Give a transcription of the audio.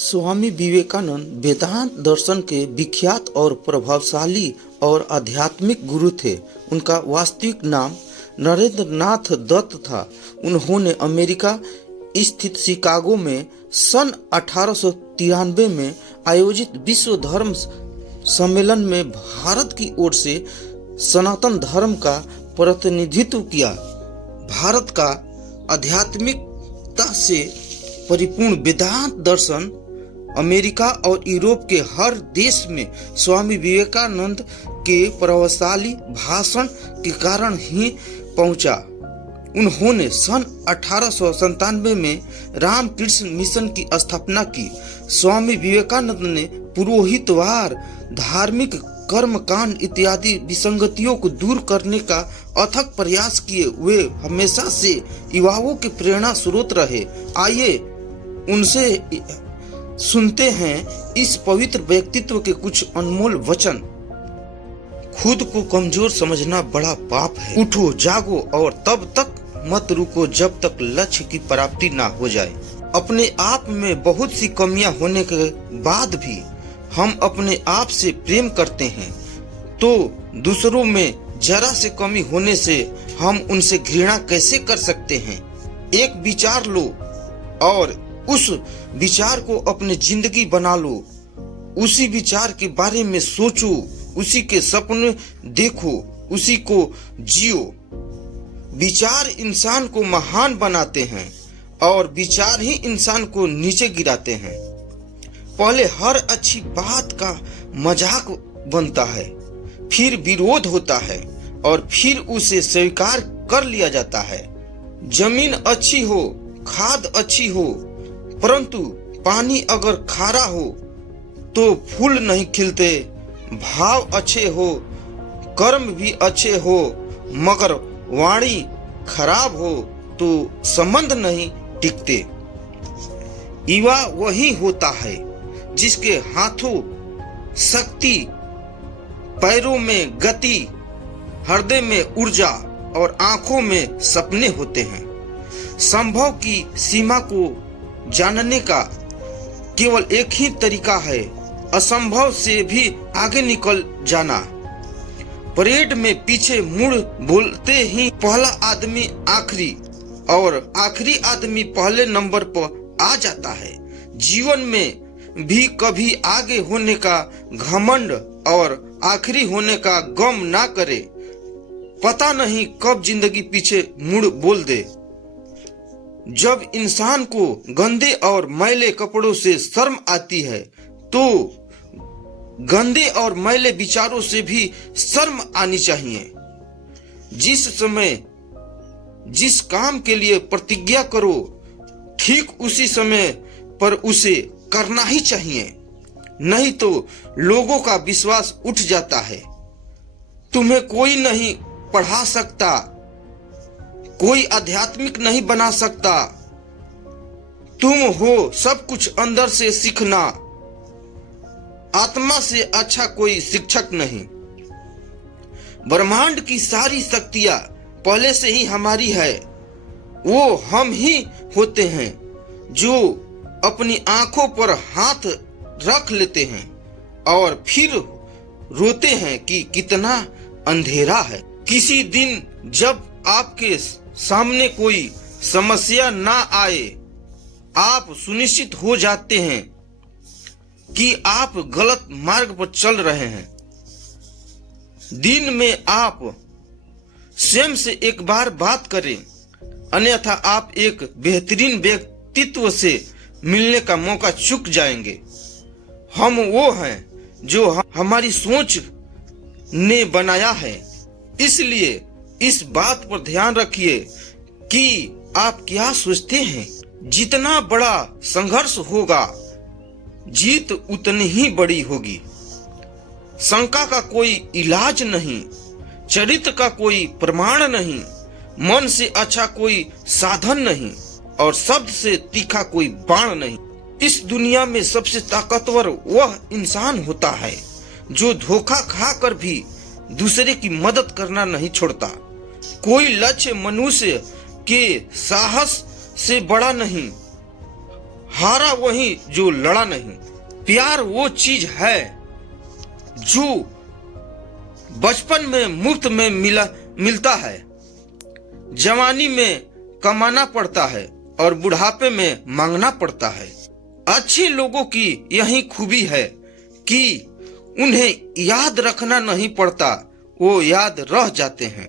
स्वामी विवेकानंद वेदांत दर्शन के विख्यात और प्रभावशाली और आध्यात्मिक गुरु थे। उनका वास्तविक नाम नरेंद्र नाथ दत्त था। उन्होंने अमेरिका स्थित शिकागो में सन 1893 में आयोजित विश्व धर्म सम्मेलन में भारत की ओर से सनातन धर्म का प्रतिनिधित्व किया। भारत का आध्यात्मिकता से परिपूर्ण वेदांत दर्शन अमेरिका और यूरोप के हर देश में स्वामी विवेकानंद के प्रभावशाली भाषण के कारण ही पहुंचा। उन्होंने सन 1897 में रामकृष्ण मिशन की स्थापना की। स्वामी विवेकानंद ने पुरोहितवाद, धार्मिक कर्मकांड इत्यादि विसंगतियों को दूर करने का अथक प्रयास किए। वे हमेशा से युवाओं के प्रेरणा स्रोत रहे। आइए उनसे सुनते हैं इस पवित्र व्यक्तित्व के कुछ अनमोल वचन। खुद को कमजोर समझना बड़ा पाप है। उठो, जागो और तब तक मत रुको जब तक लक्ष्य की प्राप्ति ना हो जाए। अपने आप में बहुत सी कमियां होने के बाद भी हम अपने आप से प्रेम करते हैं, तो दूसरों में जरा से कमी होने से हम उनसे घृणा कैसे कर सकते हैं। एक विचार लो और उस विचार को अपनी जिंदगी बना लो। उसी विचार के बारे में सोचो, उसी के सपने देखो, उसी को जियो। विचार इंसान को महान बनाते हैं और विचार ही इंसान को नीचे गिराते हैं। पहले हर अच्छी बात का मजाक बनता है, फिर विरोध होता है और फिर उसे स्वीकार कर लिया जाता है। जमीन अच्छी हो, खाद अच्छी हो, परंतु पानी अगर खारा हो तो फूल नहीं खिलते। भाव अच्छे हो, कर्म भी अच्छे हो, मगर वाणी खराब हो तो संबंध नहीं टिकते। युवा वही होता है जिसके हाथों शक्ति, पैरों में गति, हृदय में ऊर्जा और आंखों में सपने होते हैं। संभव की सीमा को जानने का केवल एक ही तरीका है, असंभव से भी आगे निकल जाना। परेड में पीछे मुड़ बोलते ही पहला आदमी आखिरी और आखिरी आदमी पहले नंबर पर आ जाता है। जीवन में भी कभी आगे होने का घमंड और आखिरी होने का गम ना करे। पता नहीं कब जिंदगी पीछे मुड़ बोल दे। जब इंसान को गंदे और मैले कपड़ों से शर्म आती है तो गंदे और मैले विचारों से भी शर्म आनी चाहिए। जिस समय जिस काम के लिए प्रतिज्ञा करो, ठीक उसी समय पर उसे करना ही चाहिए, नहीं तो लोगों का विश्वास उठ जाता है। तुम्हें कोई नहीं पढ़ा सकता, कोई आध्यात्मिक नहीं बना सकता। तुम हो सब कुछ अंदर से सीखना। आत्मा से अच्छा कोई शिक्षक नहीं। ब्रह्मांड की सारी शक्तियां पहले से ही हमारी है। वो हम ही होते हैं जो अपनी आंखों पर हाथ रख लेते हैं और फिर रोते हैं कि कितना अंधेरा है। किसी दिन जब आपके सामने कोई समस्या ना आए, आप सुनिश्चित हो जाते हैं कि आप गलत मार्ग पर चल रहे हैं। दिन में आप स्वयं से एक बार बात करें, अन्यथा आप एक बेहतरीन व्यक्तित्व से मिलने का मौका चूक जाएंगे। हम वो हैं जो हमारी सोच ने बनाया है। इसलिए इस बात पर ध्यान रखिए कि आप क्या सोचते हैं। जितना बड़ा संघर्ष होगा, जीत उतनी ही बड़ी होगी। शंका का कोई इलाज नहीं, चरित्र का कोई प्रमाण नहीं, मन से अच्छा कोई साधन नहीं और शब्द से तीखा कोई बाण नहीं। इस दुनिया में सबसे ताकतवर वह इंसान होता है जो धोखा खाकर भी दूसरे की मदद करना नहीं छोड़ता। कोई लक्ष्य मनुष्य के साहस से बड़ा नहीं। हारा वही जो लड़ा नहीं। प्यार वो चीज है जो बचपन में मुफ्त में मिलता है, जवानी में कमाना पड़ता है और बुढ़ापे में मांगना पड़ता है। अच्छे लोगों की यही खूबी है कि उन्हें याद रखना नहीं पड़ता, वो याद रह जाते हैं।